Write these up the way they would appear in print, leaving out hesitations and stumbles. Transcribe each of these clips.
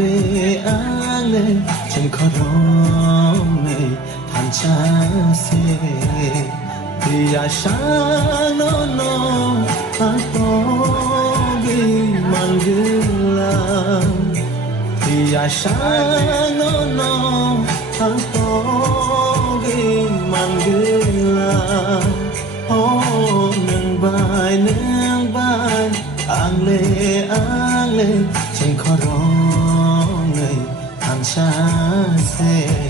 le chẳng có đó này than cha se thì à sáng nó à to gi man gila thì à sáng nó à to gi man gila oh nương bài ang le chẳng có đó này than cha se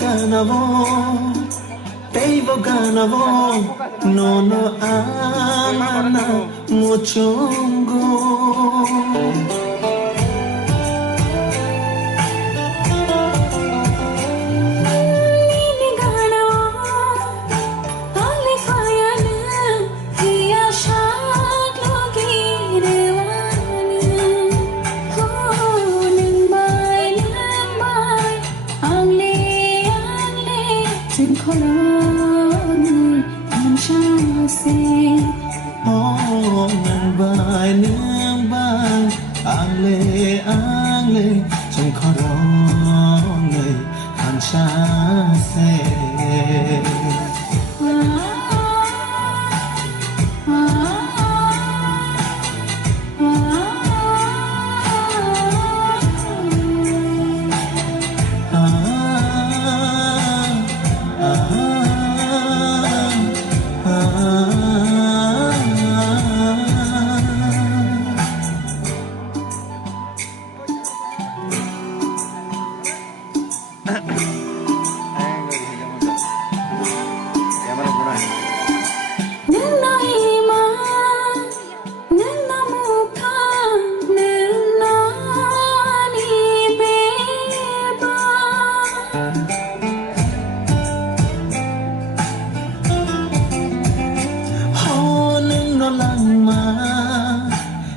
ganavo teivo ganavo nono ana mochongo Xin khó lỗi làm sao xin nương bài ang lê chẳng có đó người than cha se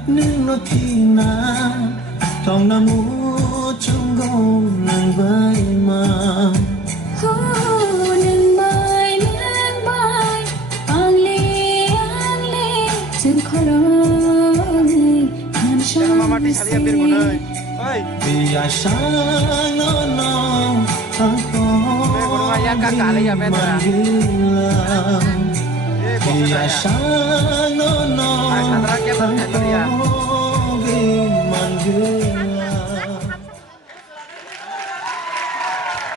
nương nó thì na trong nam mô chung gâu nàng vai mà nương bài ang le chân khó lối làm sao xin vì à sáng nó thằng con vì à sáng nó thằng con man gila